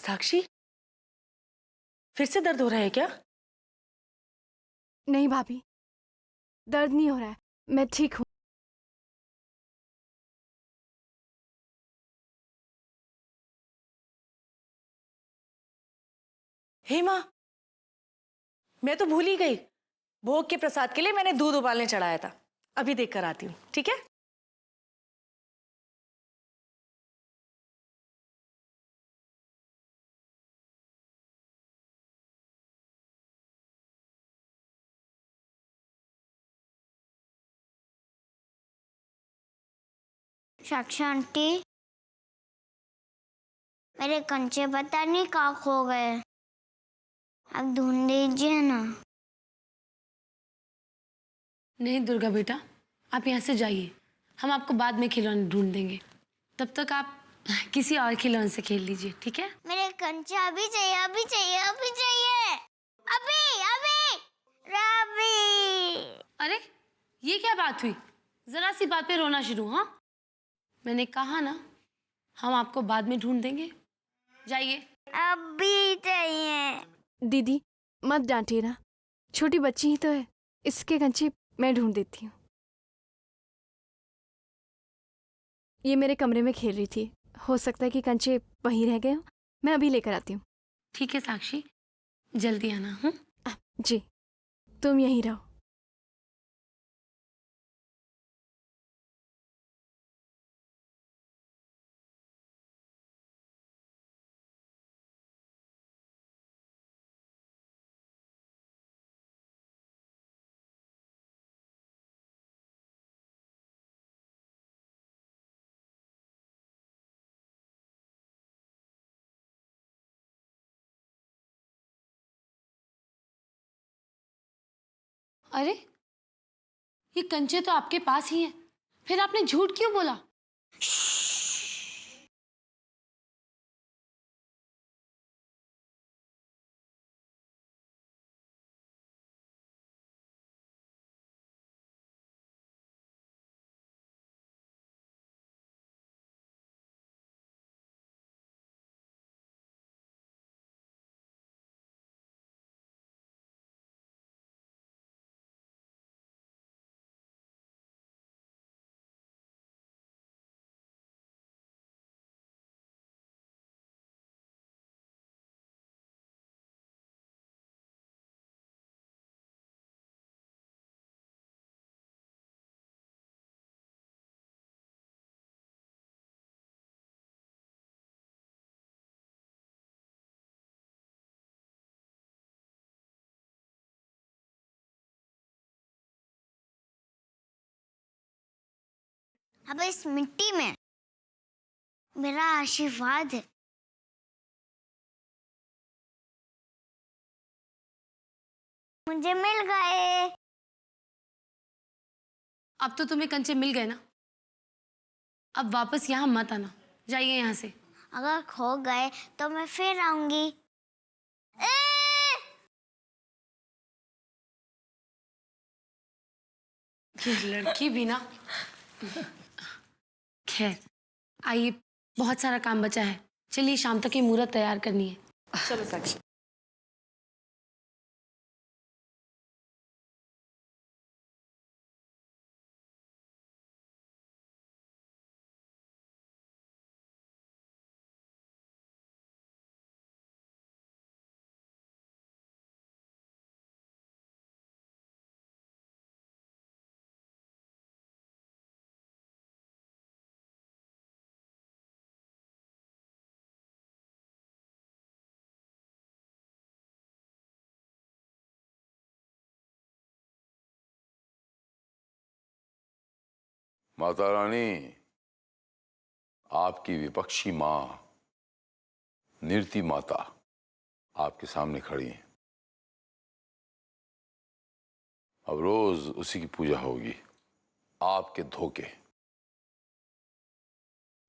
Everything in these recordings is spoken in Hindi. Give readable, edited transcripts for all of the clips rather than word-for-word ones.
साक्षी, फिर से दर्द हो रहा है क्या? नहीं भाभी, दर्द नहीं हो रहा है, मैं ठीक हूँ। हे माँ, मैं तो भूल ही गई। भोग के प्रसाद के लिए मैंने दूध उबालने चढ़ाया था। अभी देख कर आती हूँ, ठीक है? साक्षी आंटी, मेरे कंचे पता नहीं कहाँ खो गए। आप ढूंढ दीजिए ना। नहीं दुर्गा बेटा, आप यहाँ से जाइए। हम आपको बाद में खिलौने ढूंढ देंगे। तब तक आप किसी और खिलौने से खेल लीजिए, ठीक है? मेरे कंचे अभी चाहिए, अभी चाहिए, अभी चाहिए, अभी अभी रवि। अरे ये क्या बात हुई? जरा सी बात पे रोना शुरू? हाँ, मैंने कहा ना, हम आपको बाद में ढूंढ देंगे। जाइए। अभी चाहिए। दीदी मत डांटिए ना, छोटी बच्ची ही तो है, इसके कंचे मैं ढूंढ देती हूँ। ये मेरे कमरे में खेल रही थी, हो सकता है कि कंचे वहीं रह गए हो। मैं अभी लेकर आती हूँ। ठीक है साक्षी, जल्दी आना। हूँ जी, तुम यहीं रहो। अरे ये कंचे तो आपके पास ही हैं, फिर आपने झूठ क्यों बोला? अब इस मिट्टी में मेरा आशीर्वाद है। मुझे मिल गए। अब तो तुम्हें कंचे मिल गए ना, अब वापस यहाँ मत आना। जाइए यहाँ से। अगर खो गए तो मैं फिर आऊंगी। ये लड़की भी ना। खैर आइए, बहुत सारा काम बचा है। चलिए शाम तक ये मुहूर्त तैयार करनी है। चलो साक्षी। माता रानी, आपकी विपक्षी मां नीरति माता आपके सामने खड़ी हैं। अब रोज उसी की पूजा होगी, आपके धोखे।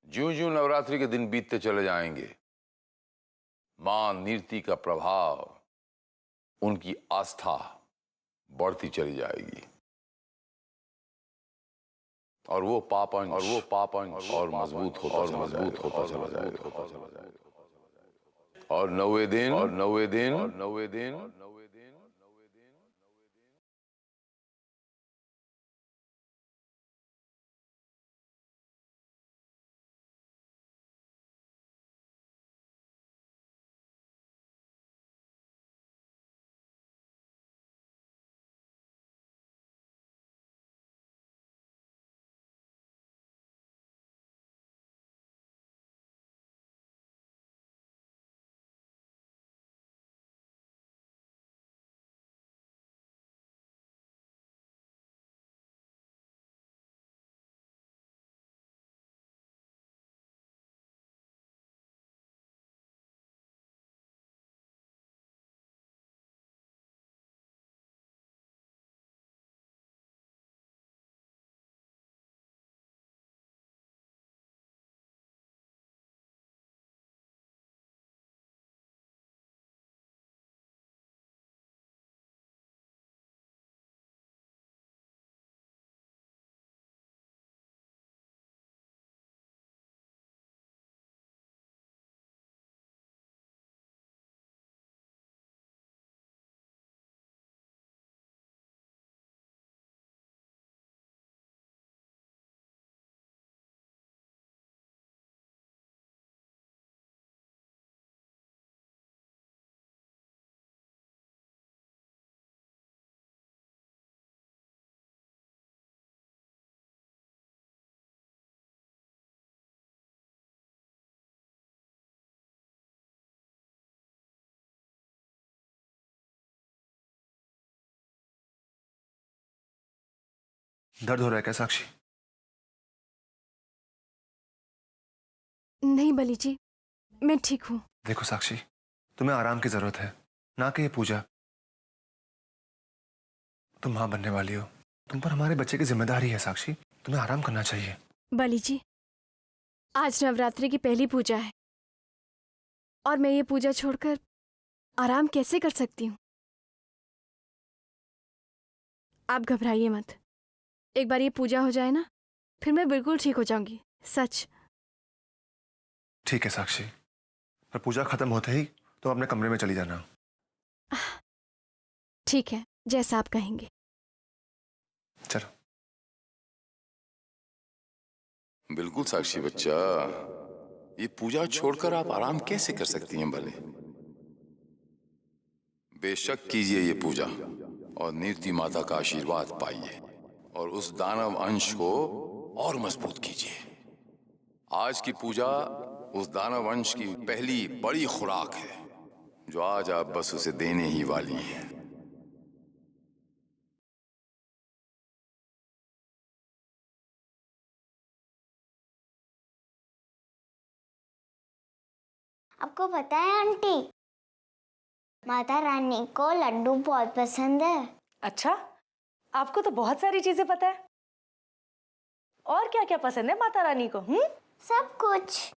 ज्यों ज्यों नवरात्रि के दिन बीतते चले जाएंगे, मां नीरति का प्रभाव, उनकी आस्था बढ़ती चली जाएगी और वो पापन और मजबूत होता चला जाएगा। और 90 दिन और 90 दिन और 90 दिन और 90 दिन। दर्द हो रहा है क्या साक्षी? नहीं बली जी, मैं ठीक हूँ। देखो साक्षी, तुम्हें आराम की जरूरत है, ना कि ये पूजा। तुम मां बनने वाली हो, तुम पर हमारे बच्चे की जिम्मेदारी है साक्षी, तुम्हें आराम करना चाहिए। बली जी, आज नवरात्रि की पहली पूजा है और मैं ये पूजा छोड़कर आराम कैसे कर सकती हूँ? आप घबराइए मत, एक बार ये पूजा हो जाए ना, फिर मैं बिल्कुल ठीक हो जाऊंगी, सच। ठीक है साक्षी, पर पूजा खत्म होते ही तुम अपने कमरे में चली जाना। ठीक है, जैसा आप कहेंगे। चलो। बिल्कुल साक्षी बच्चा, ये पूजा छोड़कर आप आराम कैसे कर सकती हैं भले? बेशक कीजिए ये पूजा और नीति माता का आशीर्वाद पाइए और उस दानव अंश को और मजबूत कीजिए। आज की पूजा उस दानव अंश की पहली बड़ी खुराक है जो आज आप बस उसे देने ही वाली हैं। आपको पता है आंटी, माता रानी को लड्डू बहुत पसंद है। अच्छा, आपको तो बहुत सारी चीजें पता है। और क्या क्या पसंद है माता रानी को? सब कुछ।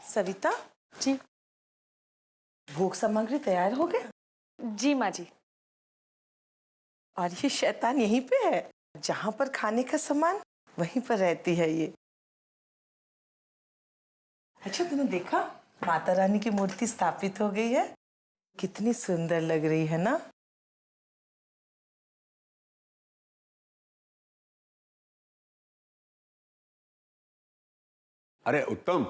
सविता जी। भोग सामग्री तैयार हो गया? जी माँ जी। और ये शैतान यहीं पे है, जहां पर खाने का सामान वहीं पर रहती है ये। अच्छा, तूने देखा माता रानी की मूर्ति स्थापित हो गई है, कितनी सुंदर लग रही है ना? अरे उत्तम,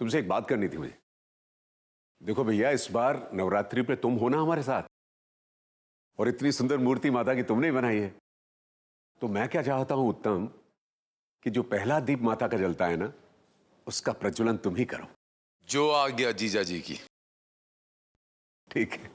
तुमसे एक बात करनी थी मुझे। देखो भैया, इस बार नवरात्रि पे तुम हो ना हमारे साथ, और इतनी सुंदर मूर्ति माता की तुमने ही बनाई है। तो मैं क्या चाहता हूं उत्तम, कि जो पहला दीप माता का जलता है ना, उसका प्रज्वलन तुम ही करो। जो आज्ञा जीजा जी की। ठीक है।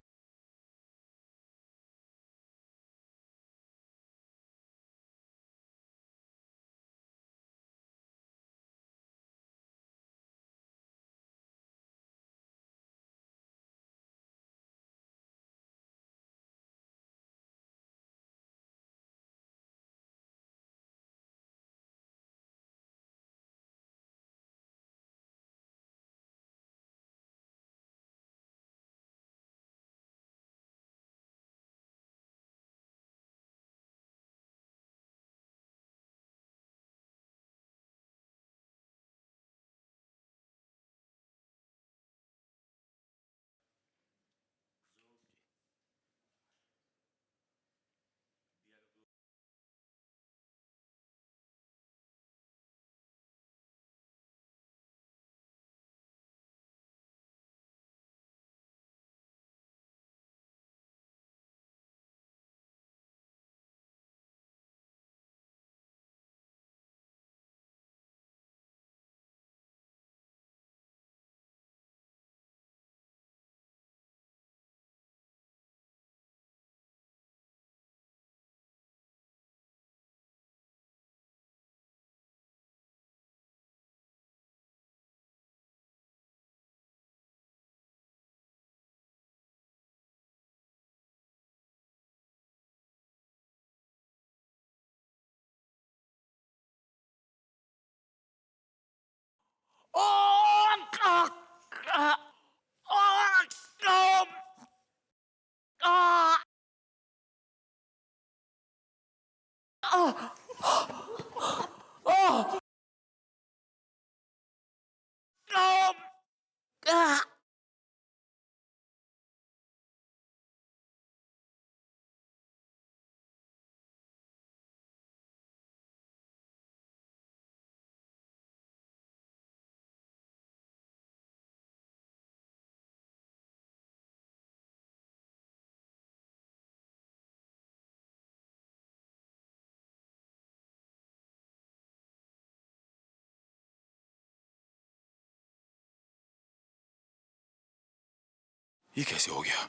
ये कैसे हो गया?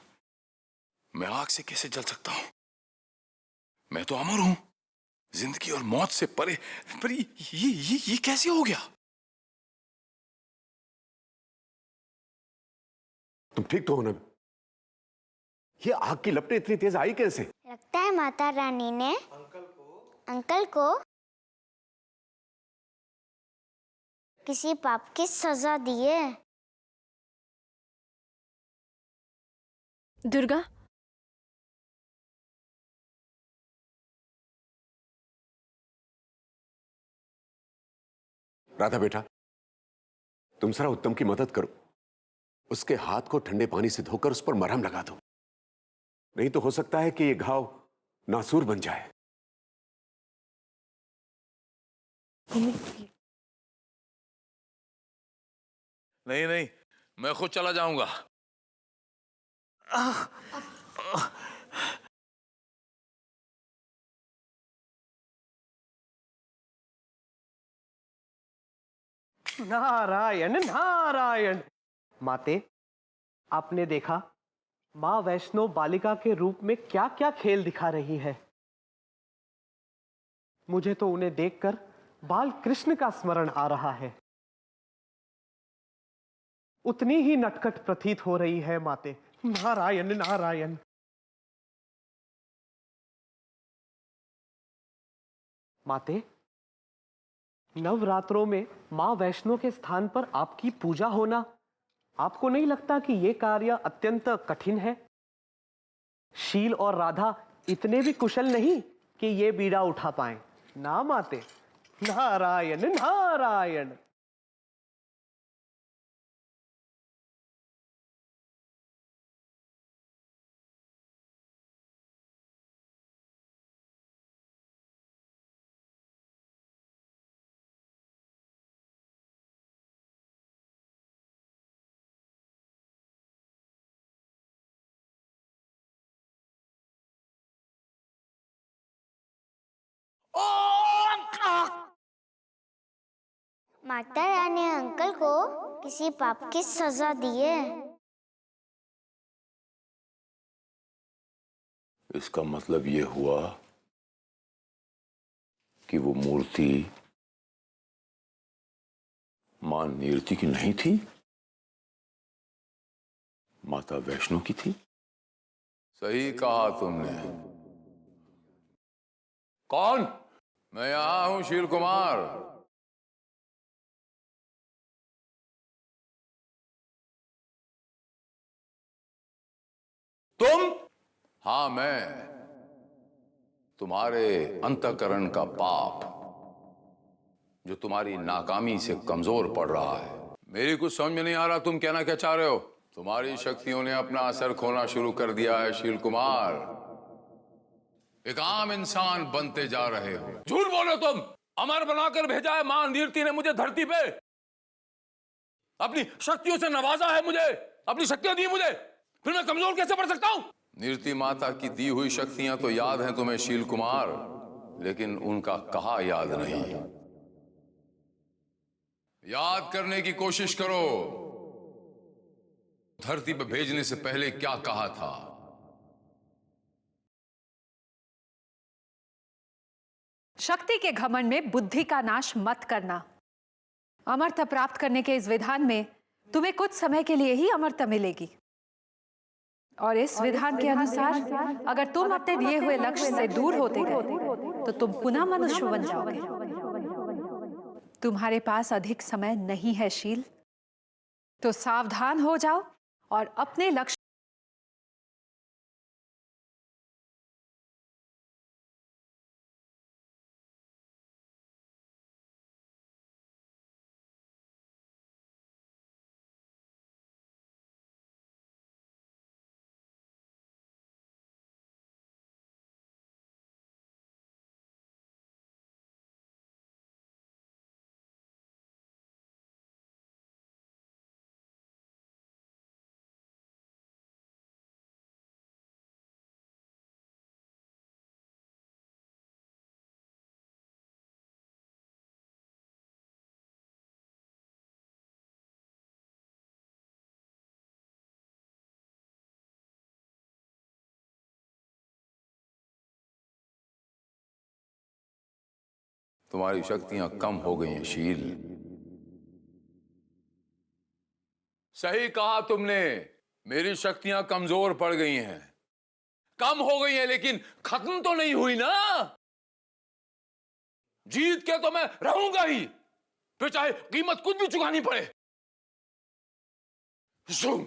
मैं आग से कैसे जल सकता हूं? मैं तो अमर हूं, जिंदगी और मौत से परे। पर ये कैसे हो गया? तुम ठीक तो हो ना? ये आग की लपटें इतनी तेज आई कैसे? लगता है माता रानी ने अंकल को किसी पाप की सजा दी है। दुर्गा, राधा बेटा, तुम जरा उत्तम की मदद करो। उसके हाथ को ठंडे पानी से धोकर उस पर मरहम लगा दो, नहीं तो हो सकता है कि ये घाव नासूर बन जाए। नहीं नहीं, मैं खुद चला जाऊंगा। नारायण नारायण। माते, आपने देखा मां वैष्णो बालिका के रूप में क्या क्या खेल दिखा रही है। मुझे तो उन्हें देखकर बाल कृष्ण का स्मरण आ रहा है। उतनी ही नटखट प्रतीत हो रही है माते। नारायण नारायण। माते, नवरात्रों में मां वैष्णो के स्थान पर आपकी पूजा होना, आपको नहीं लगता कि यह कार्य अत्यंत कठिन है? शील और राधा इतने भी कुशल नहीं कि ये बीड़ा उठा पाएं। ना माते? नारायण नारायण। माता रानी ने अंकल को किसी पाप की सजा दी है। इसका मतलब ये हुआ कि वो मूर्ति मां नीरति की नहीं थी, माता वैष्णो की थी। सही कहा तुमने। कौन? मैं यहां हूं, शील कुमार। तुम? हां, मैं। तुम्हारे अंतःकरण का पाप जो तुम्हारी नाकामी से कमजोर पड़ रहा है। मेरी कुछ समझ में नहीं आ रहा, तुम कहना क्या चाह रहे हो? तुम्हारी शक्तियों ने अपना असर खोना शुरू कर दिया है शील कुमार। एक आम इंसान बनते जा रहे हो। झूठ बोलो तुम। अमर बनाकर भेजा है मां नीरति ने मुझे धरती पे। अपनी शक्तियों से नवाजा है मुझे, अपनी शक्तियां दी मुझे, फिर मैं कमजोर कैसे पड़ सकता हूं? नीरति माता की दी हुई शक्तियां तो याद हैं तुम्हें शील कुमार, लेकिन उनका कहा याद नहीं। याद करने की कोशिश करो। धरती पर भेजने से पहले क्या कहा था? शक्ति के घमंड में बुद्धि का नाश मत करना। अमरता प्राप्त करने के इस विधान में तुम्हें कुछ समय के लिए ही अमरता मिलेगी, और इस विधान के अनुसार अगर तुम अपने दिए हुए लक्ष्य से दूर होते गए तो तुम पुनः मनुष्य बन जाओगे। तुम्हारे पास अधिक समय नहीं है शील, तो सावधान हो जाओ और अपने लक्ष्य तुम्हारी शक्तियां कम हो गई हैं शील। सही कहा तुमने, मेरी शक्तियां कमजोर पड़ गई हैं, कम हो गई हैं, लेकिन खत्म तो नहीं हुई ना। जीत के तो मैं रहूंगा ही, फिर चाहे कीमत कुछ भी चुकानी पड़े। ज़ूम।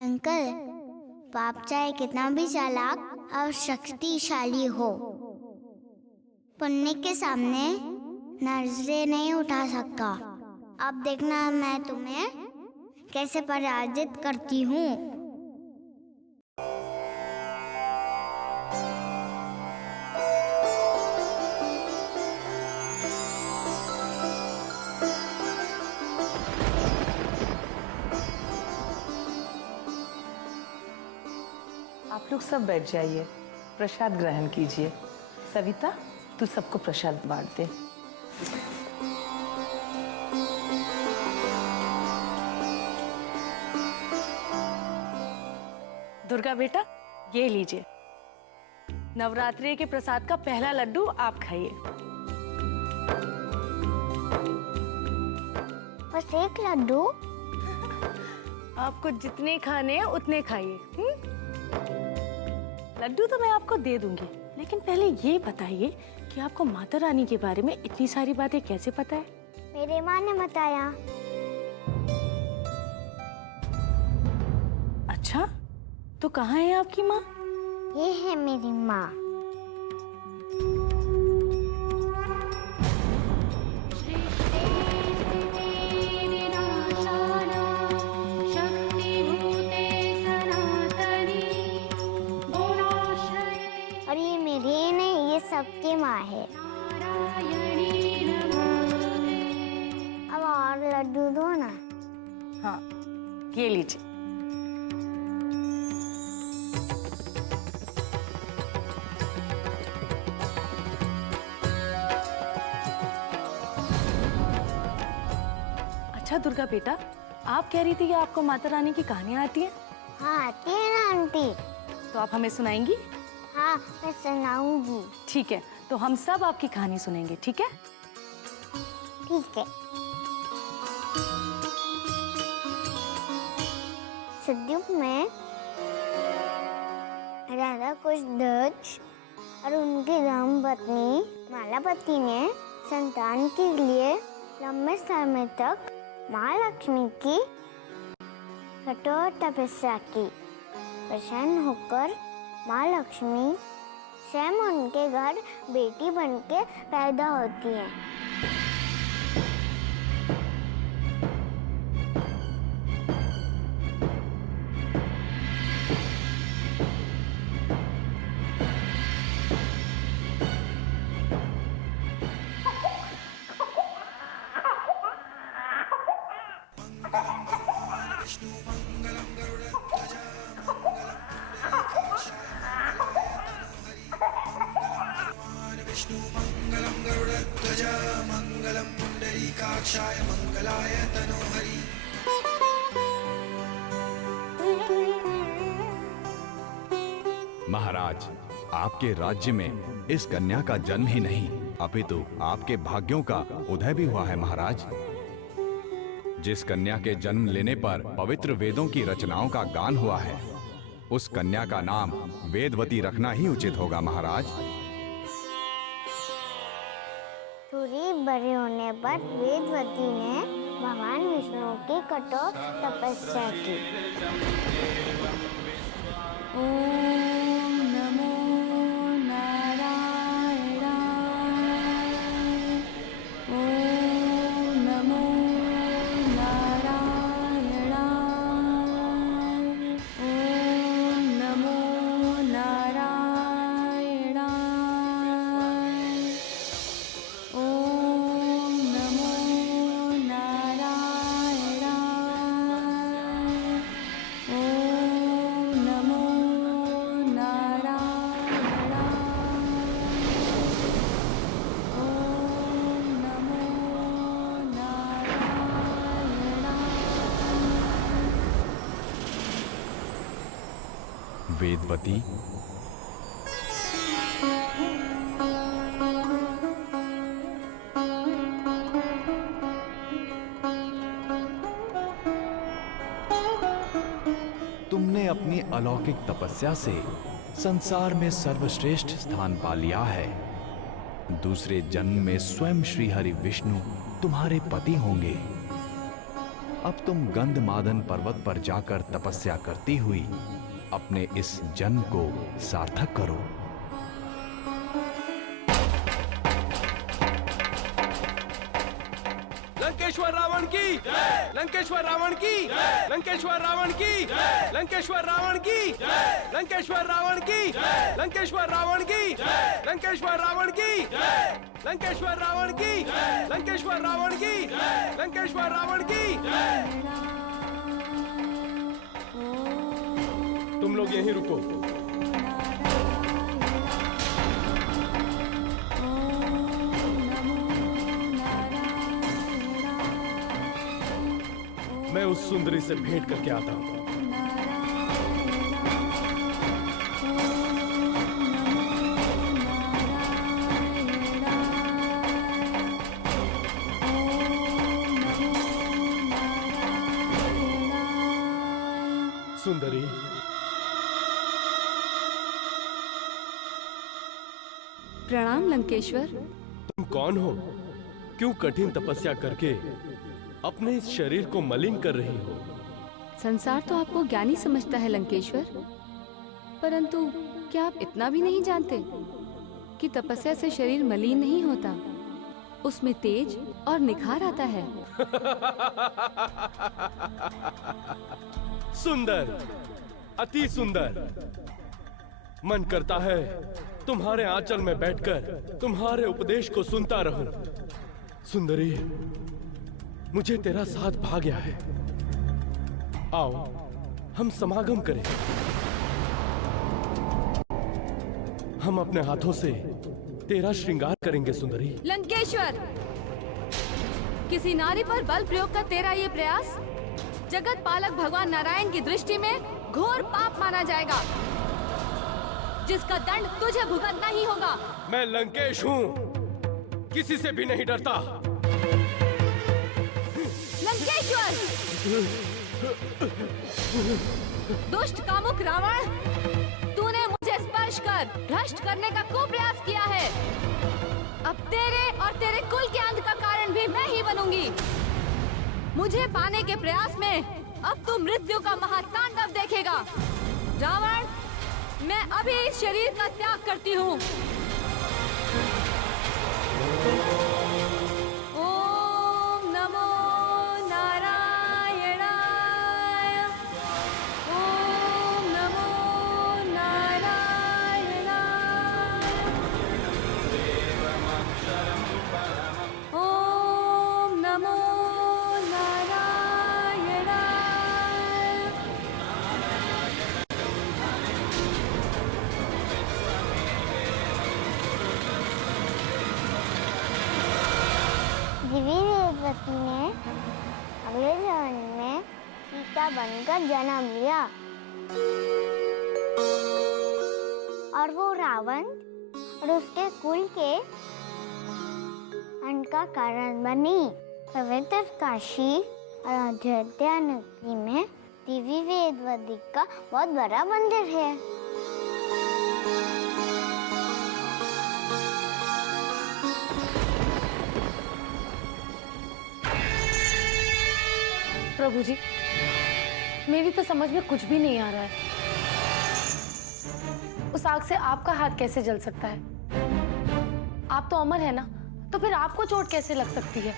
अंकल, बाप चाहे कितना भी चालाक और शक्तिशाली हो, पुण्य के सामने नजरें नहीं उठा सकता। अब देखना मैं तुम्हें कैसे पराजित करती हूँ। आप लोग सब बैठ जाइए, प्रसाद ग्रहण कीजिए। सविता, तू सबको प्रसाद बांट दे। दुर्गा बेटा, ये लीजिए, नवरात्रि के प्रसाद का पहला लड्डू आप खाइए। बस एक लड्डू? आपको जितने खाने हैं उतने खाइए। लड्डू तो मैं आपको दे दूंगी, लेकिन पहले ये बताइए कि आपको माता रानी के बारे में इतनी सारी बातें कैसे पता है? मेरे माँ ने बताया। अच्छा, तो कहाँ है आपकी माँ? ये है मेरी माँ। और ये मेरी नहीं, ये सबकी माँ है। अब और लड्डू दो ना। हाँ, ये लीजिए। अच्छा दुर्गा बेटा, आप कह रही थी कि आपको माता रानी की कहानियाँ आती हैं? हाँ, आती है ना आंटी। तो आप हमें सुनाएंगी? हाँ, मैं सुनाऊंगी। ठीक है, तो हम सब आपकी कहानी सुनेंगे, ठीक है? ठीक है। सतयुग में राधा कुश ध्वज और उनकी धर्मपत्नी मालापति ने संतान के लिए लंबे समय तक माँ लक्ष्मी की कठोर तपस्या की। प्रसन्न होकर माँ लक्ष्मी स्वयं उनके घर बेटी बनके पैदा होती है। महाराज, आपके राज्य में इस कन्या का जन्म ही नहीं, अपितु आपके भाग्यों का उदय भी हुआ है महाराज। जिस कन्या के जन्म लेने पर पवित्र वेदों की रचनाओं का गान हुआ है, उस कन्या का नाम वेदवती रखना ही उचित होगा महाराज। थोड़ी बड़े होने पर वेदवती ने भगवान विष्णु की कठोर तपस्या की। ओम नमो नारायणाय। ओम नमो नारायणाय। ओम नमो नारायणाय। ओम नमो नारायणाय। ओम नमो नारायणाय। ओम नमो नारायणाय। वेदवती, तुमने अपनी अलौकिक तपस्या से संसार में सर्वश्रेष्ठ स्थान पा लिया है। दूसरे जन्म में स्वयं श्री हरि विष्णु तुम्हारे पति होंगे। अब तुम गंधमादन पर्वत पर जाकर तपस्या करती हुई अपने इस जन्म को सार्थक करो। लंकेश्वर रावण की, लंकेश्वर रावण की, लंकेश्वर रावण की, लंकेश्वर रावण की, लंकेश्वर रावण की, लंकेश्वर रावण की, लंकेश्वर रावण की, लंकेश्वर रावण की, लंकेश्वर रावण की, लंकेश्वर रावण की। तुम लोग यहीं रुको। मैं उस सुंदरी से भेंट करके आता हूँ। सुंदरी, प्रणाम लंकेश्वर। तुम कौन हो? क्यों कठिन तपस्या करके अपने इस शरीर को मलिन कर रही हो? संसार तो आपको ज्ञानी समझता है लंकेश्वर, परंतु क्या आप इतना भी नहीं जानते कि तपस्या से शरीर मलिन नहीं होता, उसमें तेज और निखार आता है। सुंदर, अति सुंदर। मन करता है तुम्हारे आंचल में बैठकर तुम्हारे उपदेश को सुनता रहूं। सुंदरी, मुझे तेरा साथ भा गया है। आओ हम समागम करें। हम अपने हाथों से तेरा श्रृंगार करेंगे सुंदरी। लंकेश्वर, किसी नारी पर बल प्रयोग का तेरा ये प्रयास जगत पालक भगवान नारायण की दृष्टि में घोर पाप माना जाएगा, जिसका दंड तुझे भुगतना ही होगा। मैं लंकेश हूँ, किसी से भी नहीं डरता। लंकेश्वर! दुष्ट कामुक रावण, तूने मुझे स्पर्श कर भ्रष्ट करने का कुप्रयास किया है। अब तेरे और तेरे कुल के अंत का कारण भी मैं ही बनूंगी। मुझे पाने के प्रयास में अब तू मृत्यु का महातांडव देखेगा। रावण, मैं अभी इस शरीर का त्याग करती हूँ। ओम नमो नारायणाय। ओम नमो नारायणाय। ओम नमो नारायणाय। देवी वेदवती ने अगले जन्म में सीता बनकर जन्म लिया और वो रावण और उसके कुल के अंत का कारण बनी। पवित्र काशी और अयोध्या नगरी में देवी वेदवती का बहुत बड़ा मंदिर है। प्रभु जी, मेरी तो समझ में कुछ भी नहीं आ रहा है। उस आग से आपका हाथ कैसे जल सकता है? आप तो अमर है ना, तो फिर आपको चोट कैसे लग सकती है?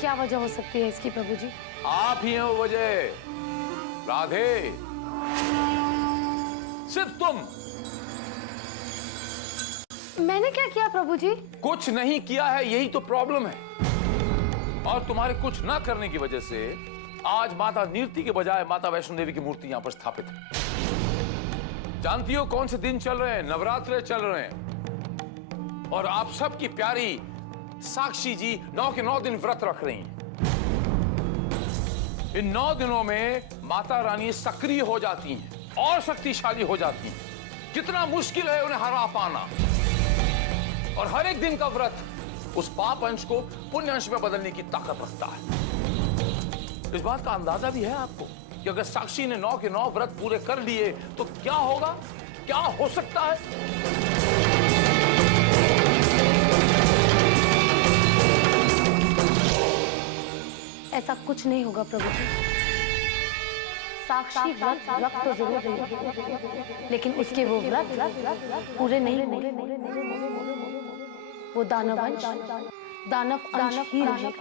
क्या वजह हो सकती है इसकी प्रभु जी? आप ही हो वजह, राधे। सिर्फ तुम। मैंने क्या किया प्रभु जी? कुछ नहीं किया है, यही तो प्रॉब्लम है। और तुम्हारे कुछ ना करने की वजह से आज माता नीरति के बजाय माता वैष्णो देवी की मूर्ति यहां पर स्थापित है। जानती हो कौन से दिन चल रहे हैं? नवरात्रे चल रहे हैं। और आप सबकी प्यारी साक्षी जी 9 के 9 दिन व्रत रख रही हैं। इन 9 दिनों में माता रानी सक्रिय हो जाती हैं और शक्तिशाली हो जाती हैं। कितना मुश्किल है उन्हें हरा पाना। और हर एक दिन का व्रत उस पाप अंश को पुण्य अंश में बदलने की ताकत रखता है। इस बात का अंदाजा भी है आपको कि अगर साक्षी ने 9 के 9 व्रत पूरे कर लिए तो क्या होगा, क्या हो सकता है? ऐसा कुछ नहीं होगा प्रभु जी। साक्षी व्रत तो जरूर रहेगी, लेकिन उसके वो व्रत पूरे नहीं होंगे। वो दानव अंश ही रहेगा।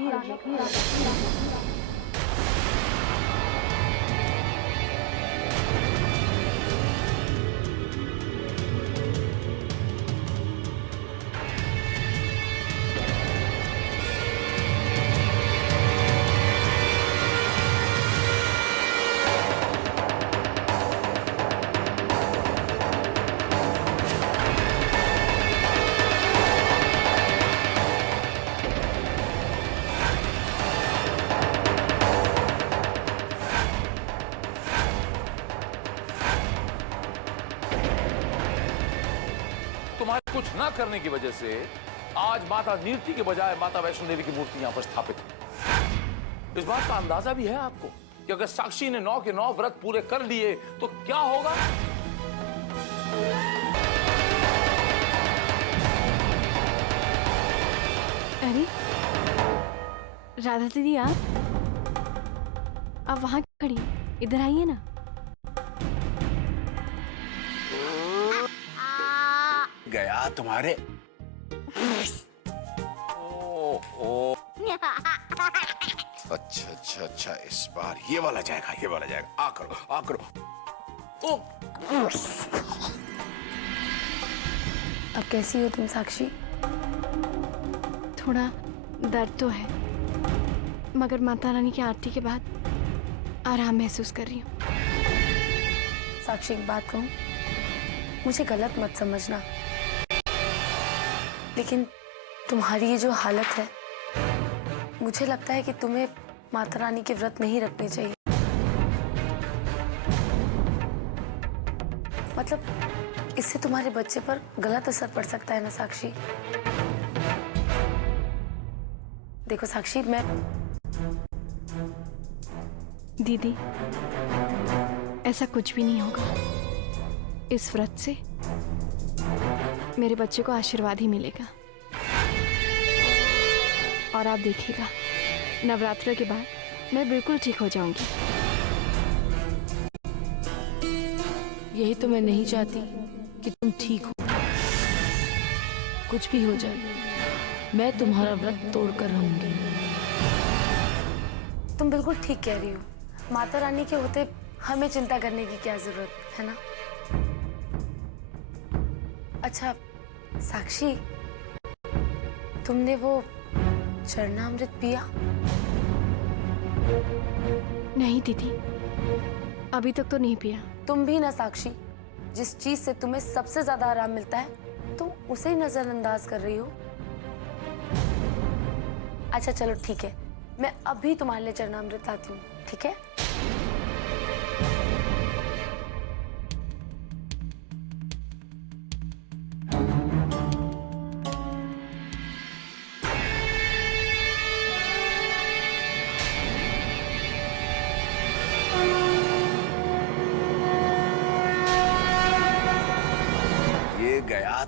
तुम्हारे कुछ ना करने की वजह से आज माता नीरति के बजाय माता वैष्णो देवी की मूर्ति यहां पर स्थापित है। इस बात का अंदाजा भी है आपको कि अगर साक्षी ने 9 के 9 व्रत पूरे कर लिए तो क्या होगा? अरे राधा दीदी, आप वहां खड़ी हैं? इधर आइए ना। गया तुम्हारे। अच्छा अच्छा अच्छा, इस बार ये वाला जाएगा, ये वाला जाएगा। आ करो, आ करो। ओ अब कैसी हो तुम साक्षी? थोड़ा दर्द तो है, मगर माता रानी की आरती के बाद आराम महसूस कर रही हूँ। साक्षी, एक बात कहूँ, मुझे गलत मत समझना, लेकिन तुम्हारी ये जो हालत है, मुझे लगता है कि तुम्हें माता रानी के व्रत नहीं रखने चाहिए। मतलब इससे तुम्हारे बच्चे पर गलत असर पड़ सकता है ना साक्षी। देखो साक्षी, मैं दीदी, ऐसा कुछ भी नहीं होगा। इस व्रत से मेरे बच्चे को आशीर्वाद ही मिलेगा। और आप देखिएगा, नवरात्र के बाद मैं बिल्कुल ठीक हो जाऊंगी। यही तो मैं नहीं चाहती कि तुम ठीक हो। कुछ भी हो जाए, मैं तुम्हारा व्रत तोड़कर रहूंगी। तुम बिल्कुल ठीक कह रही हो। माता रानी के होते हमें चिंता करने की क्या जरूरत है ना। अच्छा साक्षी, तुमने वो चरणामृत पिया? नहीं दीदी, अभी तक तो नहीं पिया। तुम भी ना साक्षी, जिस चीज से तुम्हें सबसे ज्यादा आराम मिलता है तुम उसे ही नजरअंदाज कर रही हो। अच्छा चलो ठीक है, मैं अभी तुम्हारे लिए चरणामृत लाती हूँ, ठीक है?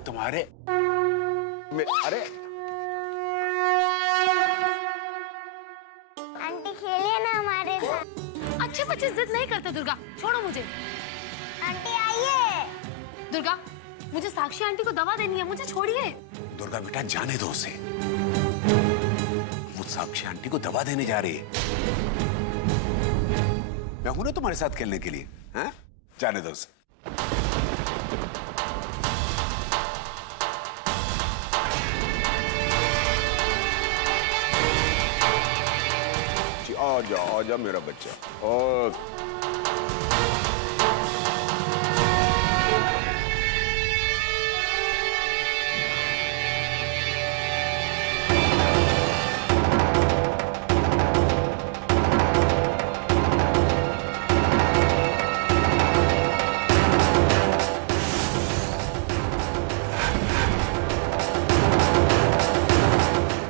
तुम्हारे अरे आंटी खेलिए ना हमारे साथ। अच्छे बच्चे जिद नहीं करते दुर्गा, छोड़ो मुझे। आंटी आइए। दुर्गा, मुझे साक्षी आंटी को दवा देनी है, मुझे छोड़िए। दुर्गा बेटा जाने दो उसे, वो साक्षी आंटी को दवा देने जा रही है। मैं हूं ना तुम्हारे साथ खेलने के लिए, हैं? जाने दो उसे। आ जा मेरा बच्चा। और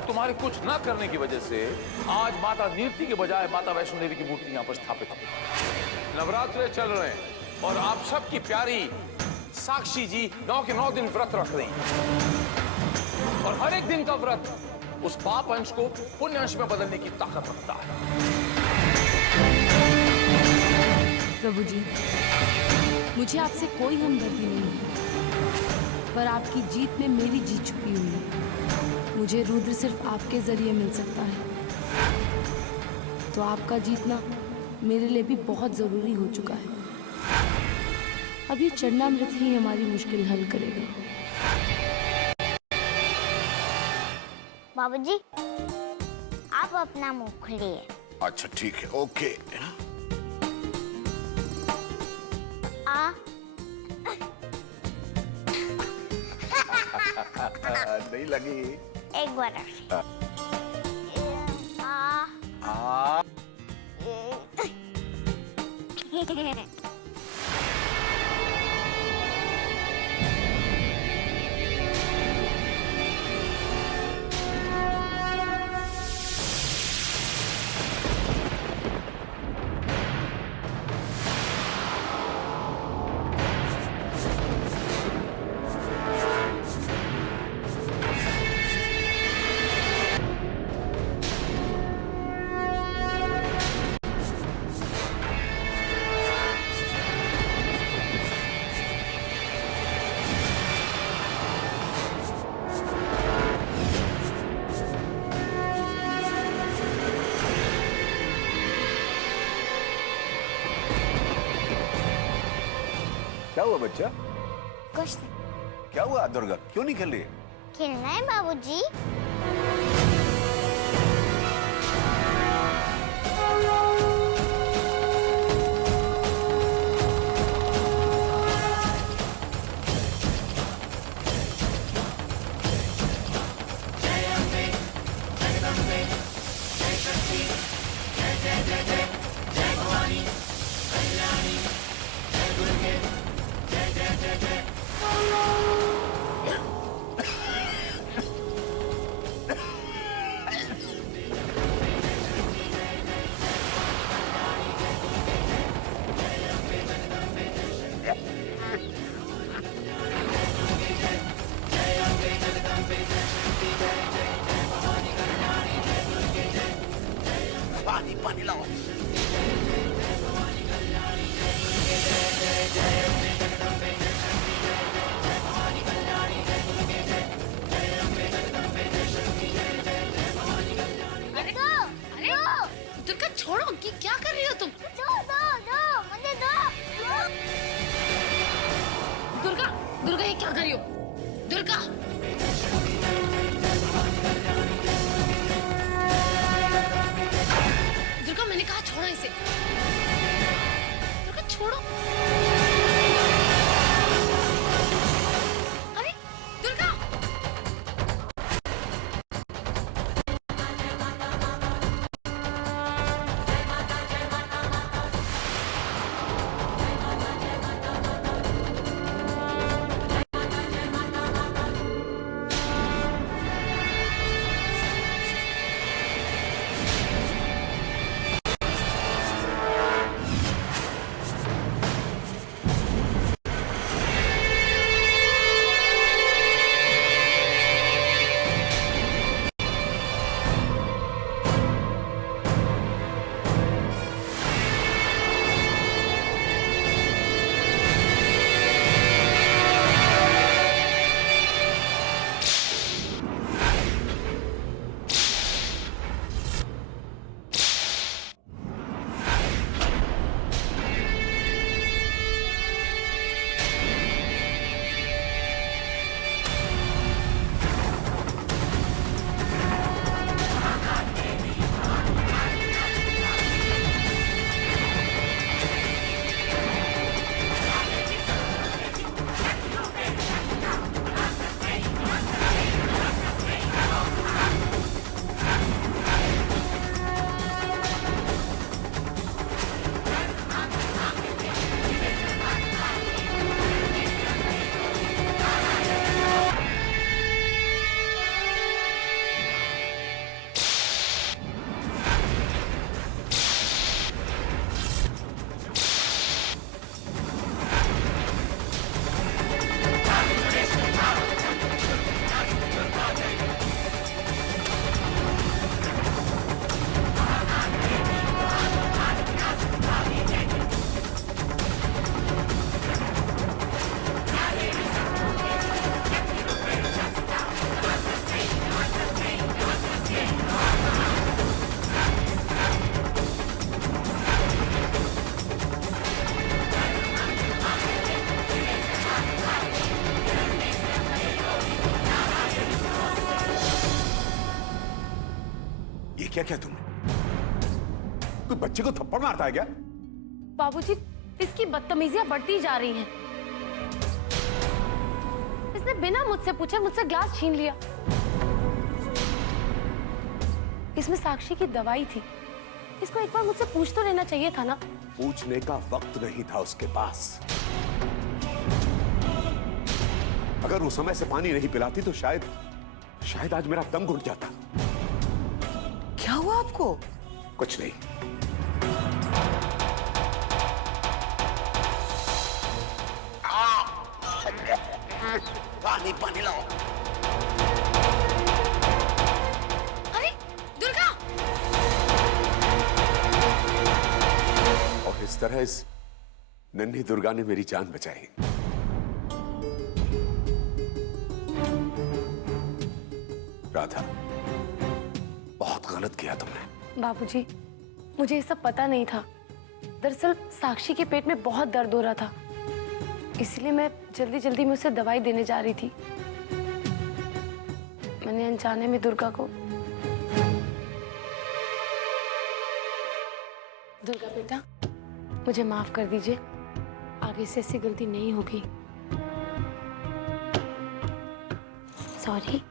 तुम्हारे कुछ न करने की वजह से आज माता नीरती के बजाय माता वैष्णो देवी की मूर्ति यहाँ पर स्थापित है। नवरात्र चल रहे हैं और आप सबकी प्यारी साक्षी जी 9 के 9 दिन व्रत रख रही हैं। और हर एक दिन का व्रत उस पाप अंश को पुण्य अंश में बदलने की ताकत रखता है। प्रभु जी, मुझे आपसे कोई हमदर्दी नहीं है, पर आपकी जीत में मेरी जीत छुपी हुई है। मुझे रुद्र सिर्फ आपके जरिए मिल सकता है, तो आपका जीतना मेरे लिए भी बहुत जरूरी हो चुका है। अब ये चरणामृत ही हमारी मुश्किल हल करेगा। बाबूजी, आप अपना मुंह खोलिए। अच्छा ठीक है, ओके। नहीं लगी। एक बार क्या हुआ बच्चा? कुछ नहीं। क्या हुआ दुर्गा, क्यों नहीं खेल रही? खेलना है बाबूजी। पानी लाओ। दुर्गा छोड़ो, क्या कर रही हो तुम? दो मुझे दो। दुर्गा ये क्या कर रही हो? दुर्गा मैंने कहा छोड़ो इसे। दुर्गा छोड़ो। अरे दुर्गा, किया क्या तुमने? कोई बच्चे को थप्पड़ मारता है क्या? बाबूजी, इसकी बदतमीजियां बढ़ती जा रही हैं। इसने बिना मुझसे पूछे मुझसे ग्लास छीन लिया। इसमें साक्षी की दवाई थी। इसको एक बार मुझसे पूछ तो लेना चाहिए था ना। पूछने का वक्त नहीं था उसके पास। अगर उस समय से पानी नहीं पिलाती तो शायद आज मेरा दम घुट जाता। क्या हुआ आपको? कुछ नहीं। पानी लाओ। अरे दुर्गा! और इस तरह इस नन्ही दुर्गा ने मेरी जान बचाई। राधा, बहुत गलत किया तुमने। बाबूजी, मुझे ये सब पता नहीं था। दरअसल साक्षी के पेट में बहुत दर्द हो रहा था, इसलिए मैं जल्दी जल्दी में उसे दवाई देने जा रही थी। मैंने अनजाने में दुर्गा को। दुर्गा बेटा, मुझे माफ कर दीजिए। आगे से ऐसी गलती नहीं होगी। सॉरी।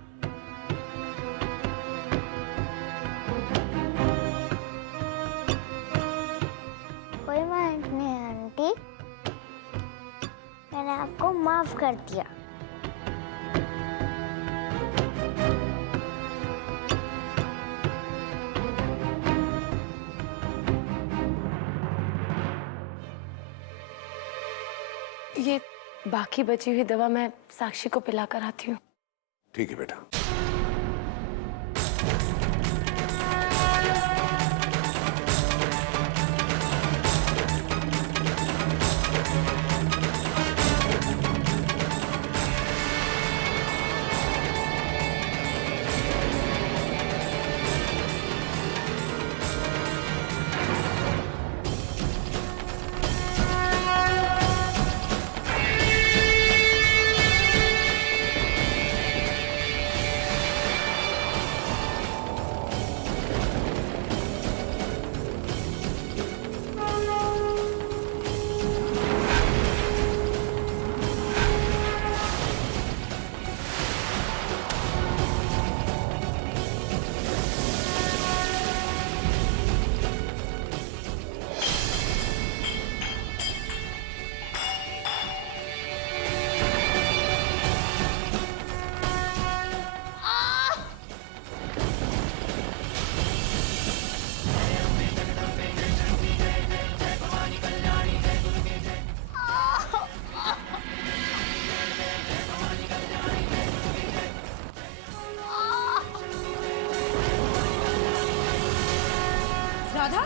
कोई बात नहीं आंटी, मैंने आपको माफ कर दिया। ये बाकी बची हुई दवा मैं साक्षी को पिलाकर आती हूँ। ठीक है बेटा। राधा,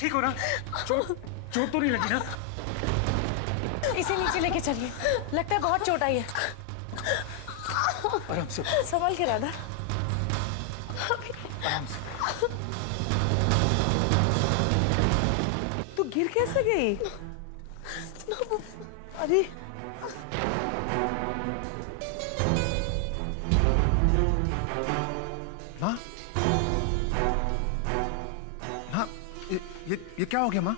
ठीक हो ना? चोट तो नहीं लगी ना? इसे नीचे लेके चलिए, लगता है बहुत चोट आई है। आराम से, संभाल के राधा। आराम से। तू गिर कैसे गई? अरे माँ, हाँ, ये क्या हो गया माँ?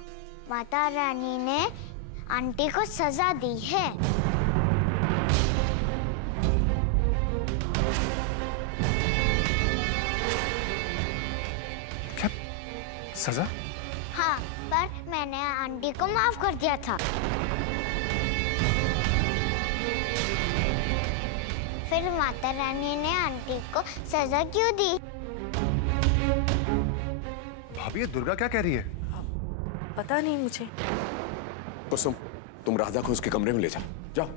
माता रानी ने आंटी को सजा दी है। क्या सजा? हाँ, पर मैंने आंटी को माफ कर दिया था। फिर माता रानी ने आंटी को सजा क्यों दी? भाभी, ये दुर्गा क्या कह रही है? पता नहीं मुझे। कुसुम, तुम राधा को उसके कमरे में ले जाओ। जाओ।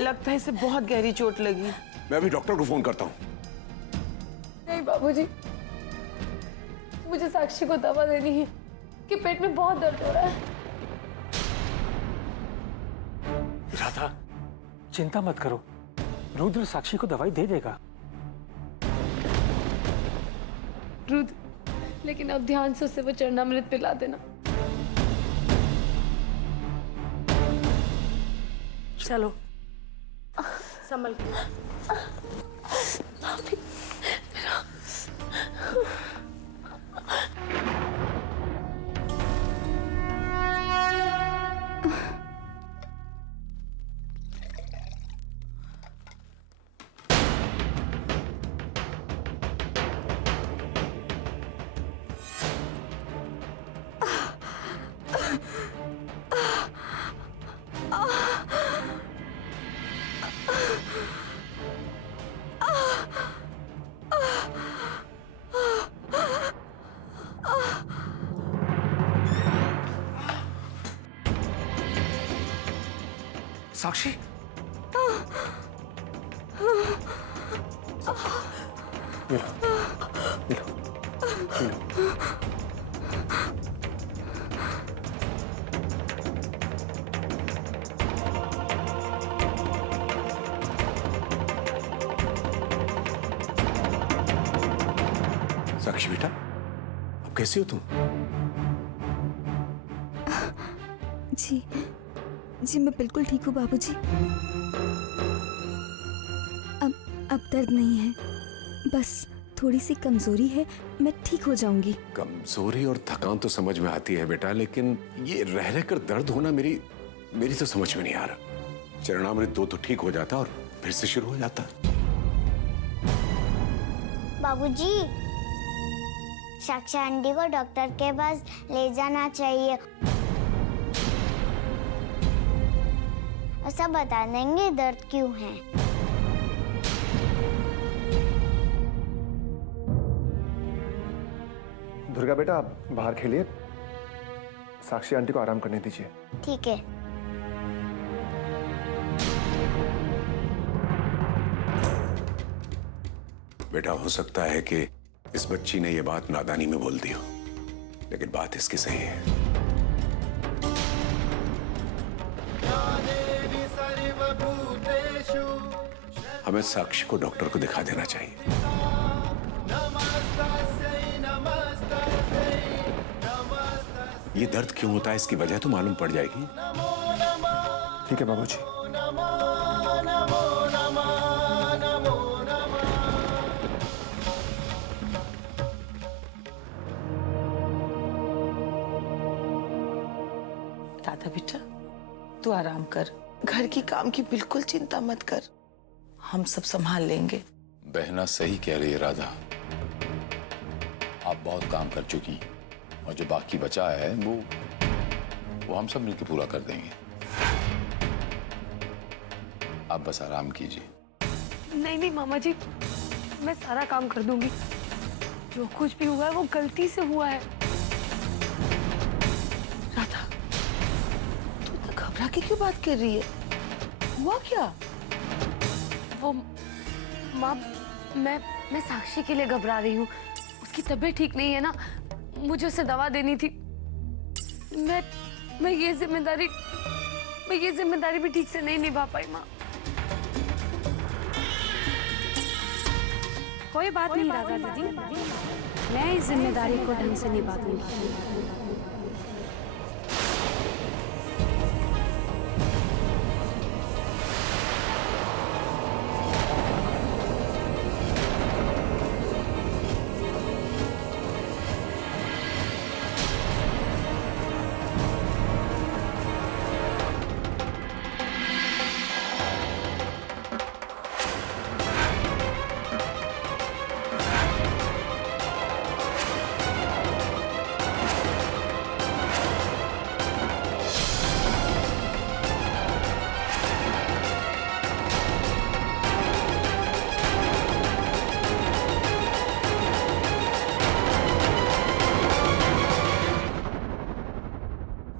लगता है इसे बहुत गहरी चोट लगी। मैं अभी डॉक्टर को फोन करता हूँ। नहीं बाबूजी, मुझे साक्षी को दवा देनी है कि पेट में बहुत दर्द हो रहा है। राधा, चिंता मत करो, रुद्र साक्षी को दवाई दे देगा। रुद्र, लेकिन अब ध्यान से उसे वो चरणामृत पिला देना। चलो संभल के। साक्षी, ये लो, ये लो, ये लो। साक्षी बेटा, अब कैसी हो तुम? जी जी, मैं बिल्कुल ठीक हूँ बाबूजी। अब दर्द नहीं है, बस थोड़ी सी कमजोरी है, मैं ठीक हो जाऊंगी। कमजोरी और थकान तो समझ में आती है बेटा, लेकिन ये रह रहकर दर्द होना मेरी तो समझ में नहीं आ रहा। चरणामृत दो तो ठीक हो जाता और फिर से शुरू हो जाता। बाबूजी, साक्षी आंटी को डॉक्टर के पास ले जाना चाहिए। सब बता देंगे दर्द क्यों है। दुर्गा बेटा, आप बाहर खेलिए, साक्षी आंटी को आराम करने दीजिए। ठीक है। बेटा, हो सकता है कि इस बच्ची ने ये बात नादानी में बोल दी हो, लेकिन बात इसकी सही है। हमें साक्षी को डॉक्टर को दिखा देना चाहिए। ये दर्द क्यों होता है, इसकी वजह तो मालूम पड़ जाएगी। ठीक है बाबूजी। राधा बेटा, तू आराम कर, घर की काम की बिल्कुल चिंता मत कर, हम सब संभाल लेंगे। बहना सही कह रही है राधा, आप बहुत काम कर चुकी हैं और जो बाकी बचा है वो हम सब मिलकर पूरा कर देंगे। आप बस आराम कीजिए। नहीं नहीं मामा जी, मैं सारा काम कर दूंगी। जो कुछ भी हुआ है वो गलती से हुआ है। राधा, तू इतना घबरा के क्यों बात कर रही है? हुआ क्या? वो माँ, मैं साक्षी के लिए घबरा रही हूँ। उसकी तबीयत ठीक नहीं है ना, मुझे उसे दवा देनी थी। मैं ये जिम्मेदारी भी ठीक से नहीं निभा पाई माँ। कोई बात नहीं राधा दीदी, मैं इस जिम्मेदारी को ढंग से निभा दूंगी।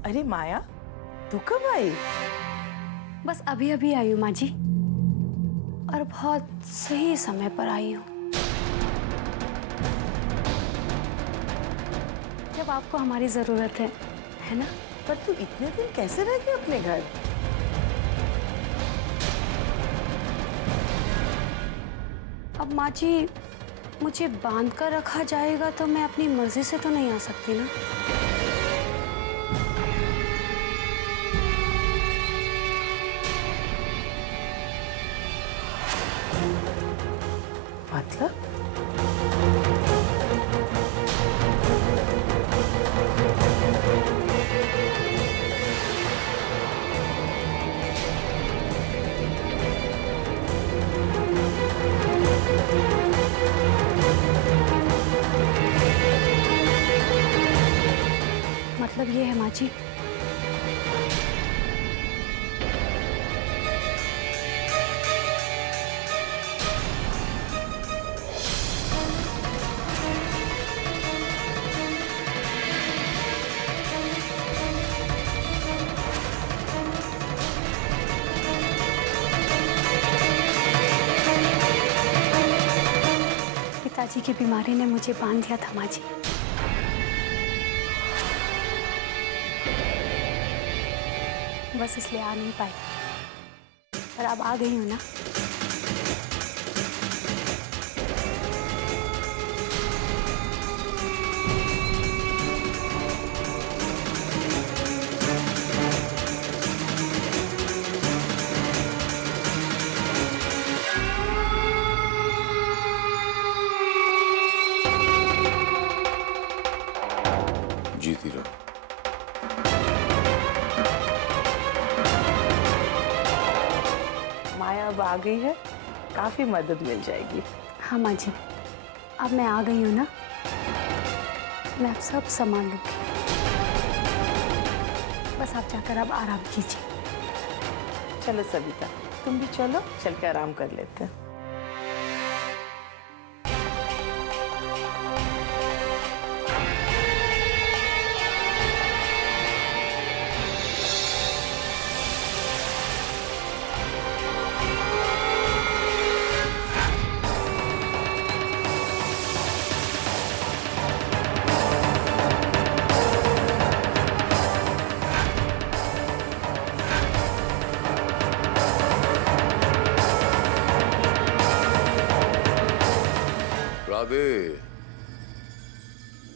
अरे माया, तू कब आई? बस अभी अभी आई हूँ माँ जी, और बहुत सही समय पर आई हूँ। जब आपको हमारी जरूरत है ना? पर तू इतने दिन कैसे रह गई अपने घर? अब माँ जी, मुझे बांध कर रखा जाएगा तो मैं अपनी मर्जी से तो नहीं आ सकती ना। मतलब मतलब ये है माँ जी, पिताजी की बीमारी ने मुझे बांध दिया था माँ जी। बस इसलिए आ नहीं पाई, पर अब आ गई हूँ ना। जीती रहो। माया अब आ गई है, काफी मदद मिल जाएगी। हाँ माँ जी, अब मैं आ गई हूँ ना, मैं अब सब संभाल लूँगी। बस आप जाकर अब आराम कीजिए। चलो सविता, तुम भी चलो, चल के आराम कर लेते हैं। राधे,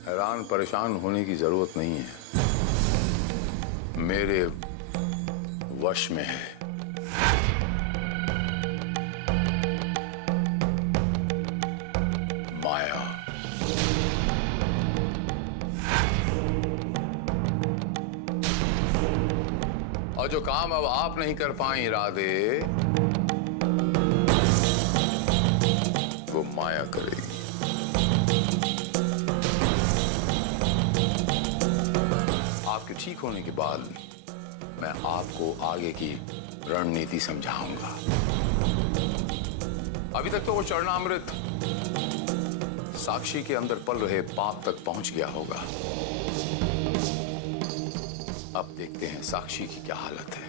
हैरान परेशान होने की जरूरत नहीं है, मेरे वश में है। माया। और जो काम अब आप नहीं कर पाई राधे, वो माया करेगी। आपके ठीक होने के बाद मैं आपको आगे की रणनीति समझाऊंगा। अभी तक तो वो चरणामृत साक्षी के अंदर पल रहे पाप तक पहुंच गया होगा। अब देखते हैं साक्षी की क्या हालत है।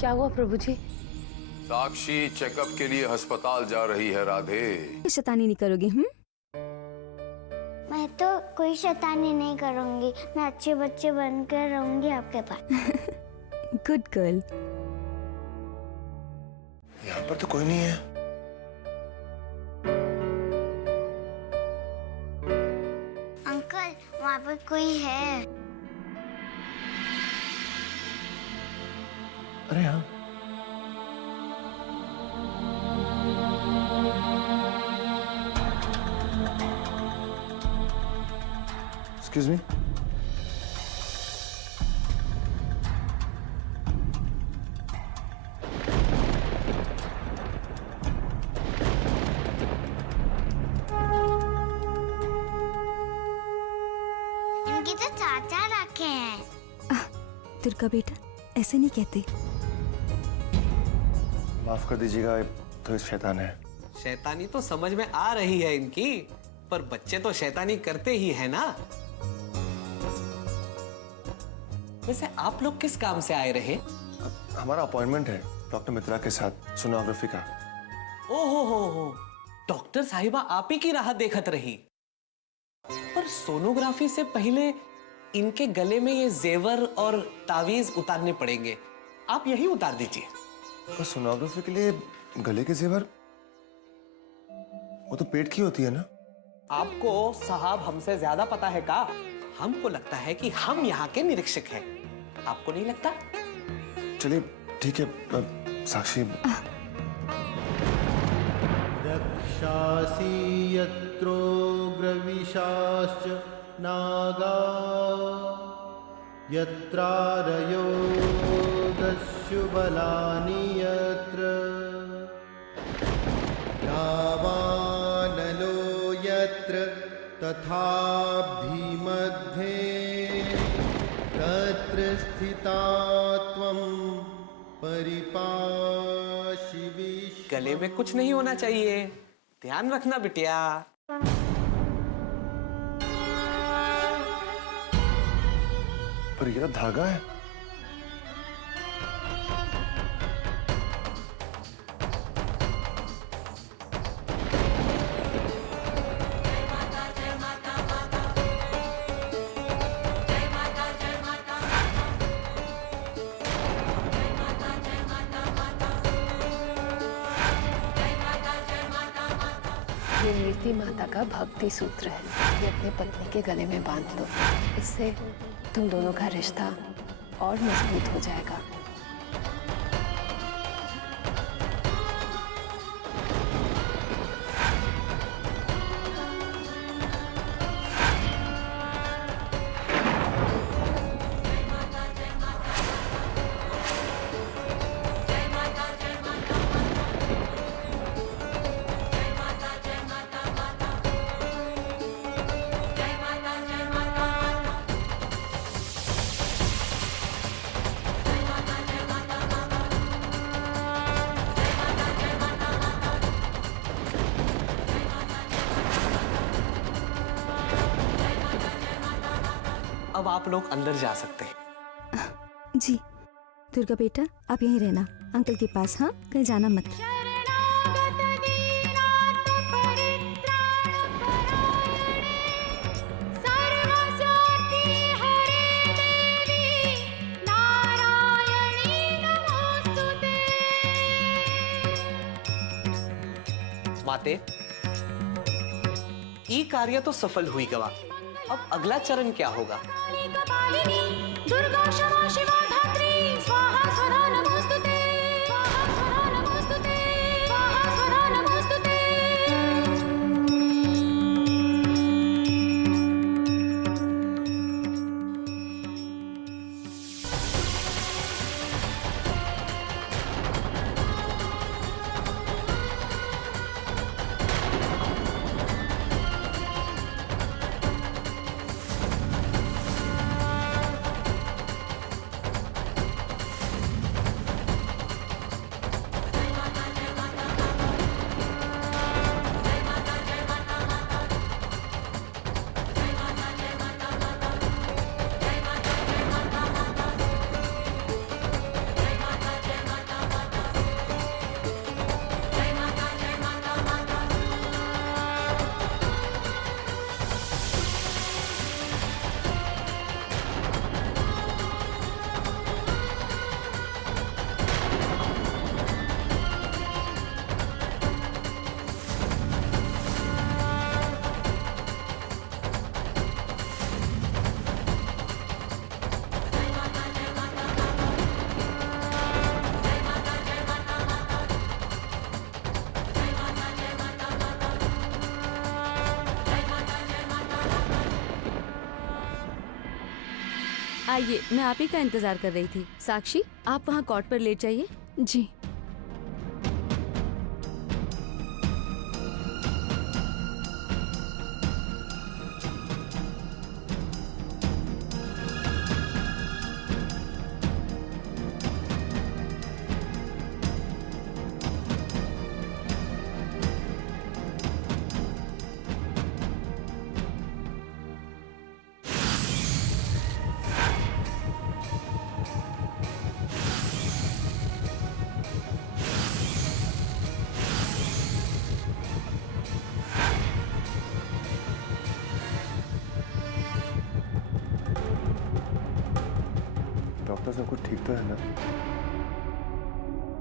क्या हुआ प्रभु जी? साक्षी चेकअप के लिए अस्पताल जा रही है राधे। शैतानी नहीं करोगे? मैं तो कोई शैतानी नहीं करूंगी, मैं अच्छे बच्चे बनकर रहूंगी आपके पास। Good girl. यहाँ पर तो कोई नहीं है। अंकल, वहाँ पर कोई है। अरे हाँ, एक्सक्यूज मी। इनकी तो चाचा रखे हैं। दुर्गा बेटा, ऐसे नहीं कहते। माफ कर दीजिएगा, तो शैतान है। शैतानी तो समझ में आ रही है इनकी, पर बच्चे तो शैतानी करते ही है ना। वैसे आप लोग किस काम से आए रहे? हमारा अपॉइंटमेंट है डॉक्टर मित्रा के साथ सोनोग्राफी का। ओहो हो, डॉक्टर साहिबा आप ही की राह देखत रही। पर सोनोग्राफी से पहले इनके गले में ये जेवर और तावीज उतारने पड़ेंगे, आप यही उतार दीजिए। और सोनोग्राफी के लिए गले के जेवर वो तो पेट की होती है ना? आपको साहब हमसे ज्यादा पता है का? हमको लगता है कि हम यहाँ के निरीक्षक हैं। आपको नहीं लगता? चलिए ठीक है साक्षी। रक्षासि यत्रोग्रविशाश्च नागा यत्रारयो दस्युबलानि यत्र नावानलो यत्र तथाब्धि मध्ये तत्र स्थिता त्वं परिपाशि विश्व। गले में कुछ नहीं होना चाहिए, ध्यान रखना बिटिया। पर ये तो धागा है। ये नीति माता का भक्ति सूत्र है। ये अपने पत्नी के गले में बांध लो, इससे तुम दोनों का रिश्ता और मजबूत हो जाएगा। अब आप लोग अंदर जा सकते हैं। जी दुर्गा बेटा, आप यहीं रहना अंकल के पास। हाँ, कहीं जाना मत। माते, ये कार्य तो सफल हुई गवा। अब अगला चरण क्या होगा? दुर्गा क्षमा शिवा धात्री स्वाहा स्वधा नमोस्तुते स्वाहा स्वधा नमोस्तुते स्वाहा स्वधा नमोस्तुते। आइए, मैं आप ही का इंतजार कर रही थी। साक्षी, आप वहाँ कॉट पर लेट जाइए। जी। डॉक्टर सब कुछ ठीक तो है ना?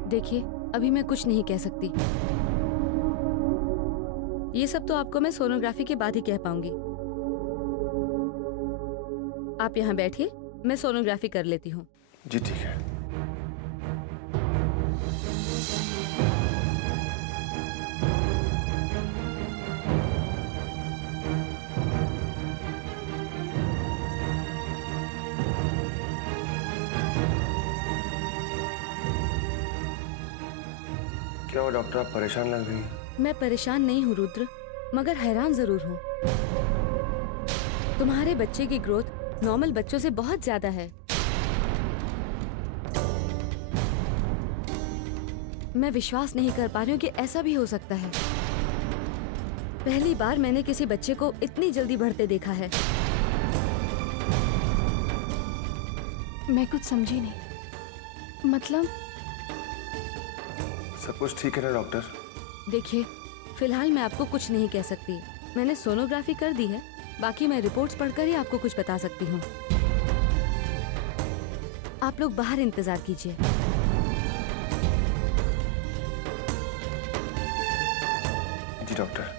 देखिए, अभी मैं कुछ नहीं कह सकती। ये सब तो आपको मैं सोनोग्राफी के बाद ही कह पाऊंगी। आप यहाँ बैठिए, मैं सोनोग्राफी कर लेती हूँ। जी ठीक है। क्या हुआ डॉक्टर, आप परेशान लग रही हैं? मैं परेशान नहीं हूँ रुद्र, मगर हैरान जरूर हूँ। तुम्हारे बच्चे की ग्रोथ नॉर्मल बच्चों से बहुत ज्यादा है। मैं विश्वास नहीं कर पा रही हूँ कि ऐसा भी हो सकता है। पहली बार मैंने किसी बच्चे को इतनी जल्दी बढ़ते देखा है। मैं कुछ समझी नहीं। मतलब सब कुछ ठीक है ना डॉक्टर? देखिए, फिलहाल मैं आपको कुछ नहीं कह सकती। मैंने सोनोग्राफी कर दी है, बाकी मैं रिपोर्ट्स पढ़कर ही आपको कुछ बता सकती हूँ। आप लोग बाहर इंतजार कीजिए। जी डॉक्टर।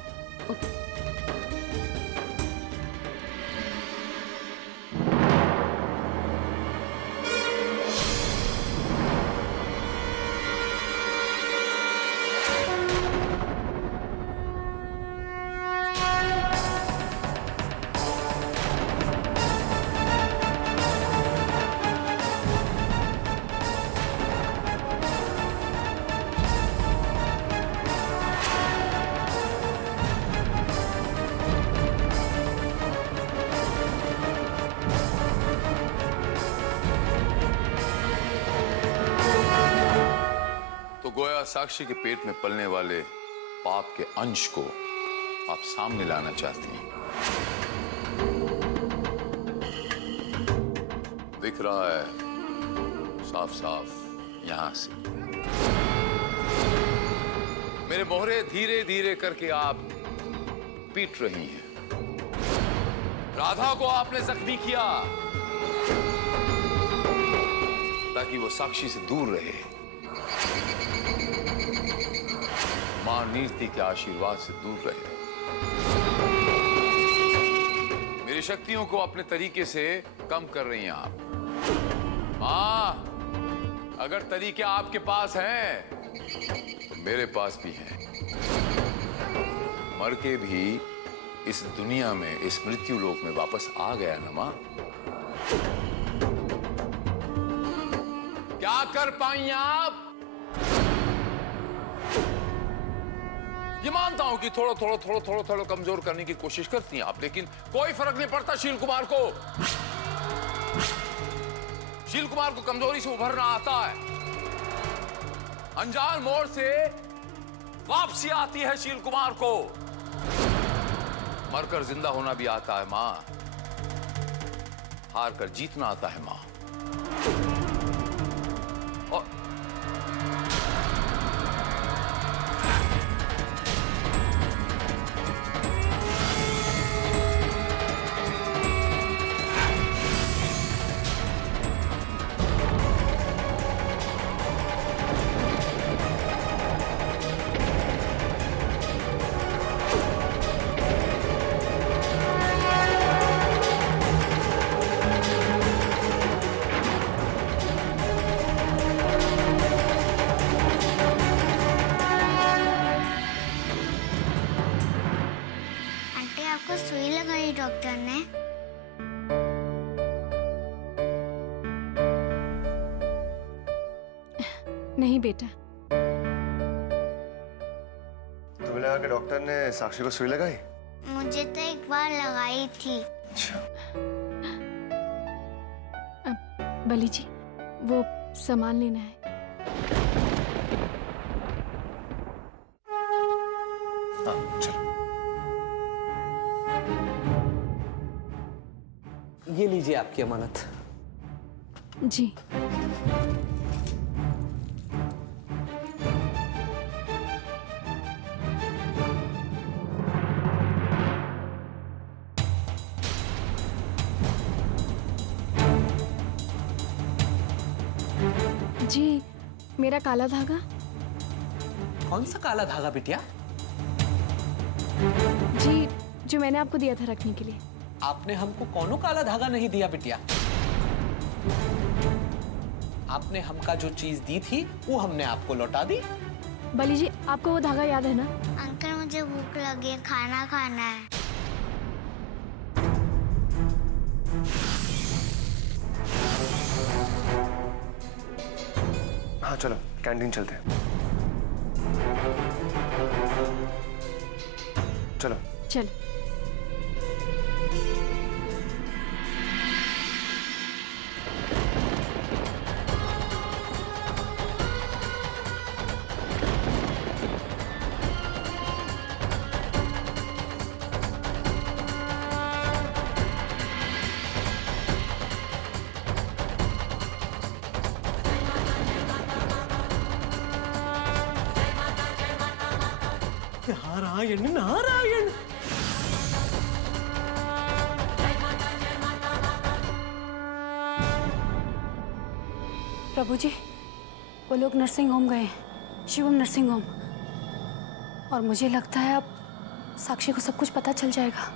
गोया साक्षी के पेट में पलने वाले पाप के अंश को आप सामने लाना चाहती हैं। दिख रहा है साफ साफ यहां से। मेरे मोहरे धीरे धीरे करके आप पीट रही हैं। राधा को आपने जख्मी किया ताकि वो साक्षी से दूर रहे। मां नीति के आशीर्वाद से दूर रहे। मेरी शक्तियों को अपने तरीके से कम कर रही हैं आप। मां, अगर तरीके आपके पास हैं तो मेरे पास भी हैं। मर के भी इस दुनिया में, इस मृत्यु लोक में वापस आ गया ना मां। क्या कर पाई आप? ये मानता हूं कि थोड़ा कमजोर करने की कोशिश करती हैं आप, लेकिन कोई फर्क नहीं पड़ता शील कुमार को। शील कुमार को कमजोरी से उभरना आता है। अनजान मोड़ से वापसी आती है शील कुमार को। मरकर जिंदा होना भी आता है मां। हार कर जीतना आता है मां। और आपको सुई लगाई डॉक्टर ने? नहीं बेटा। तुम्हें लगा कि डॉक्टर ने साक्षी को सुई लगाई? मुझे तो एक बार लगाई थी। अच्छा। बली जी, वो सामान लेना है। हाँ चलो। ये लीजिए आपकी अमानत। जी। जी, मेरा काला धागा। कौन सा काला धागा बिटिया? जी, जो मैंने आपको दिया था रखने के लिए। आपने हमको कौनो काला धागा नहीं दिया बिटिया। आपने हमका जो चीज दी थी वो हमने आपको लौटा दी। बली जी, आपको वो धागा याद है ना? अंकल मुझे भूख लगी है, खाना खाना है। हाँ चलो कैंटीन चलते हैं। चलो चल। नारायण नारायण। प्रभु जी, वो लोग नर्सिंग होम गए, शिवम नर्सिंग होम। और मुझे लगता है अब साक्षी को सब कुछ पता चल जाएगा।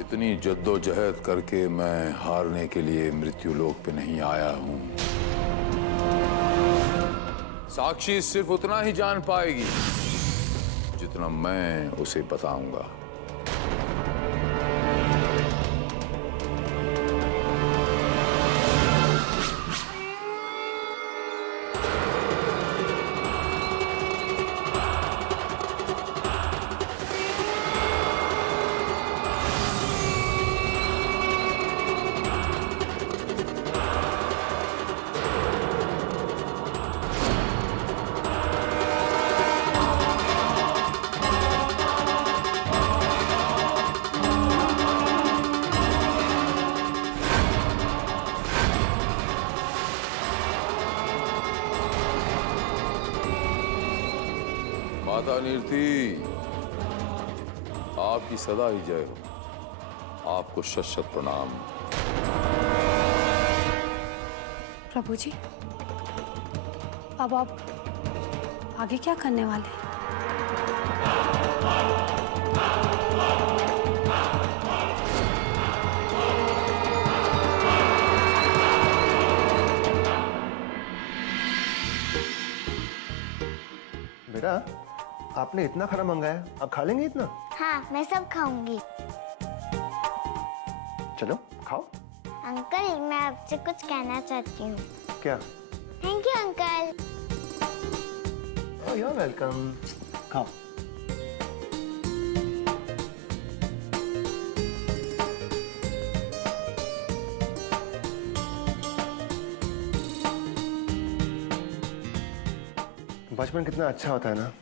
इतनी जद्दोजहद करके मैं हारने के लिए मृत्यु लोक पे नहीं आया हूं। साक्षी सिर्फ उतना ही जान पाएगी जितना मैं उसे बताऊंगा। माता नीरति, आपकी सदा ही जय हो। आपको शत शत प्रणाम। प्रभु जी, अब आप आगे क्या करने वाले हैं? बेटा, आपने इतना खाना मंगाया, आप खा लेंगे इतना? हाँ, मैं सब खाऊंगी। चलो खाओ। अंकल, मैं आपसे कुछ कहना चाहती हूँ। क्या? Thank you uncle. You are welcome. खाओ। बचपन कितना अच्छा होता है ना,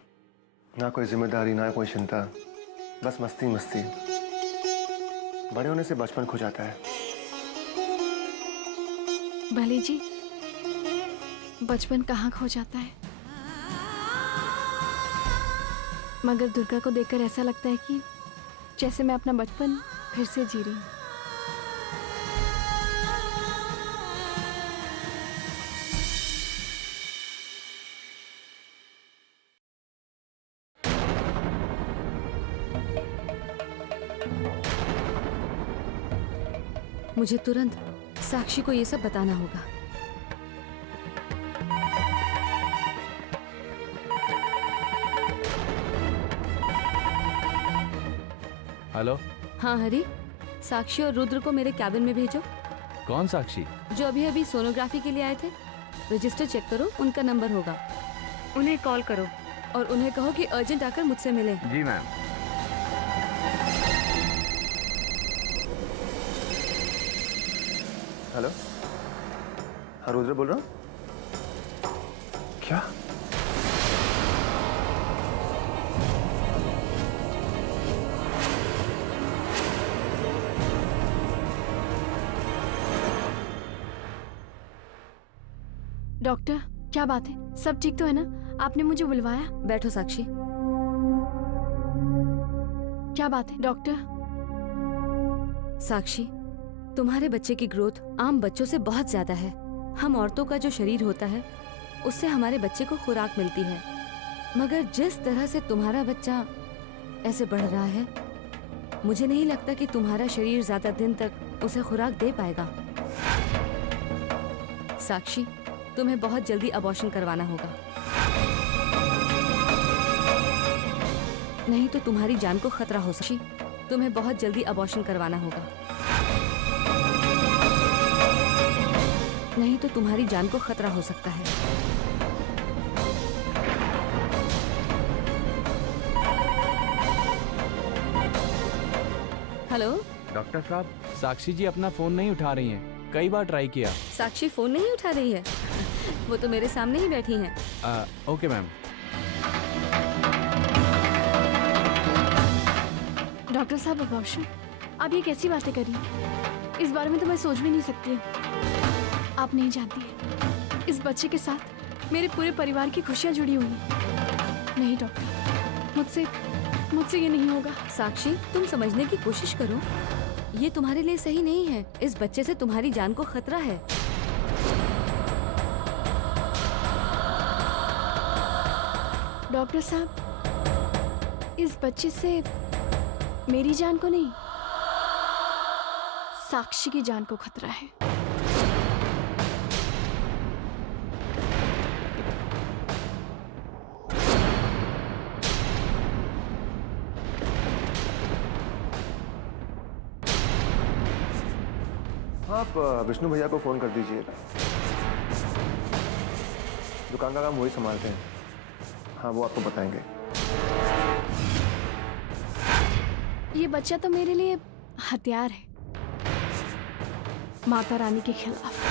ना कोई जिम्मेदारी ना कोई चिंता, बस मस्ती मस्ती। बड़े होने से बचपन खो जाता है। भले जी, बचपन कहाँ खो जाता है, मगर दुर्गा को देखकर ऐसा लगता है कि जैसे मैं अपना बचपन फिर से जी रही हूँ। मुझे तुरंत साक्षी को ये सब बताना होगा। हेलो। हाँ हरी, साक्षी और रुद्र को मेरे कैबिन में भेजो। कौन साक्षी? जो अभी अभी सोनोग्राफी के लिए आए थे। रजिस्टर चेक करो, उनका नंबर होगा। उन्हें कॉल करो और उन्हें कहो कि अर्जेंट आकर मुझसे मिले। जी मैम। हेलो, हाँ रुद्र बोल रहा हूँ। क्या? डॉक्टर, क्या बात है? सब ठीक तो है ना? आपने मुझे बुलवाया? बैठो साक्षी। क्या बात है डॉक्टर? साक्षी, तुम्हारे बच्चे की ग्रोथ आम बच्चों से बहुत ज्यादा है। हम औरतों का जो शरीर होता है उससे हमारे बच्चे को खुराक मिलती है, मगर जिस तरह से तुम्हारा बच्चा ऐसे बढ़ रहा है, मुझे नहीं लगता कि तुम्हारा शरीर ज्यादा दिन तक उसे खुराक दे पाएगा। साक्षी, तुम्हें बहुत जल्दी अबॉर्शन करवाना होगा, नहीं तो तुम्हारी जान को खतरा हो सकता है। तुम्हें बहुत जल्दी अबॉर्शन करवाना होगा, नहीं तो तुम्हारी जान को खतरा हो सकता है। हेलो डॉक्टर साहब, साक्षी जी अपना फोन नहीं उठा रही हैं। कई बार ट्राई किया। साक्षी फोन नहीं उठा रही है? वो तो मेरे सामने ही बैठी हैं। Okay ma'am. डॉक्टर साहब, अबॉर्शन? आप ये कैसी बातें कर रही हैं? इस बारे में तो मैं सोच भी नहीं सकती। आप नहीं जानती है, इस बच्चे के साथ मेरे पूरे परिवार की खुशियाँ जुड़ी हुई हैं। नहीं डॉक्टर, मुझसे ये नहीं होगा। साक्षी, तुम समझने की कोशिश करो, ये तुम्हारे लिए सही नहीं है। इस बच्चे से तुम्हारी जान को खतरा है। डॉक्टर साहब, इस बच्चे से मेरी जान को नहीं, साक्षी की जान को खतरा है। आप विष्णु भैया को फोन कर दीजिए, दुकान का काम वही संभालते हैं। हाँ, वो आपको बताएंगे। ये बच्चा तो मेरे लिए हथियार है, माता रानी के खिलाफ।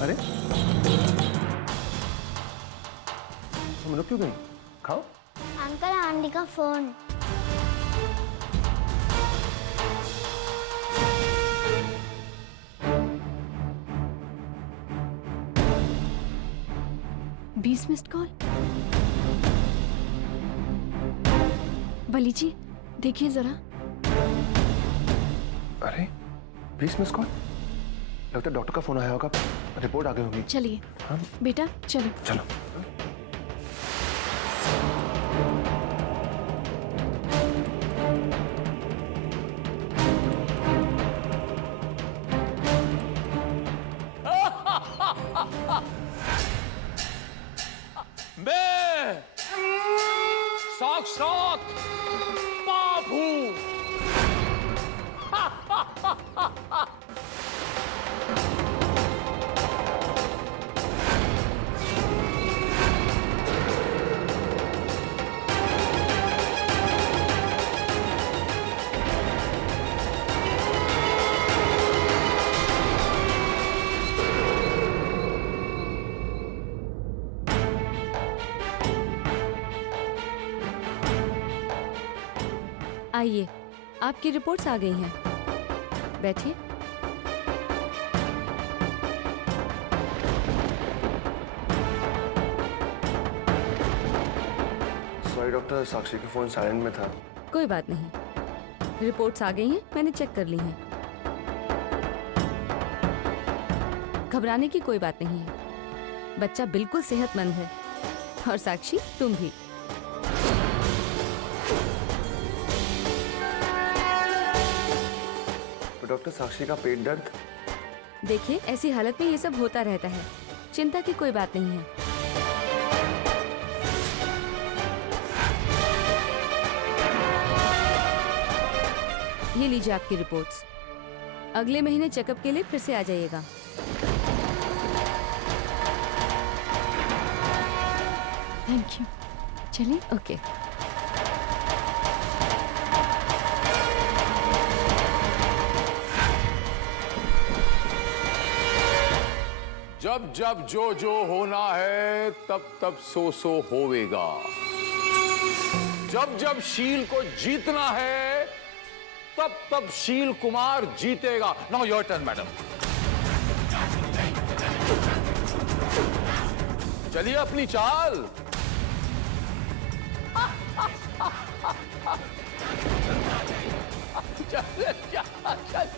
अरे तुम लोग क्यों गई? खाओ। अंकल, आंटी का फोन। बीस मिस्ड कॉल। बली जी, देखिए जरा। अरे 20 मिस कॉल, लगता है डॉक्टर का फोन आया होगा, रिपोर्ट आ गई होगी। चलिए। हाँ बेटा चलो। चलो। मैं साक्षात पाप हूं। आइए, आपकी रिपोर्ट्स आ गई हैं। बैठिए। सॉरी डॉक्टर, साक्षी का फोन साइलेंट में था। कोई बात नहीं, रिपोर्ट्स आ गई हैं, मैंने चेक कर ली हैं। घबराने की कोई बात नहीं है, बच्चा बिल्कुल सेहतमंद है। और साक्षी, तुम भी। तो डॉक्टर, साक्षी का पेट दर्द? देखिए, ऐसी हालत में ये सब होता रहता है, चिंता की कोई बात नहीं है। ये लीजिए आपकी रिपोर्ट्स। अगले महीने चेकअप के लिए फिर से आ जाइएगा। Thank you. चलिए। ओके। जब जब जो जो होना है तब तब सो सो होवेगा। जब जब शील को जीतना है तब तब शील कुमार जीतेगा। Now your turn madam. चलिए अपनी चाल। चल चल चल।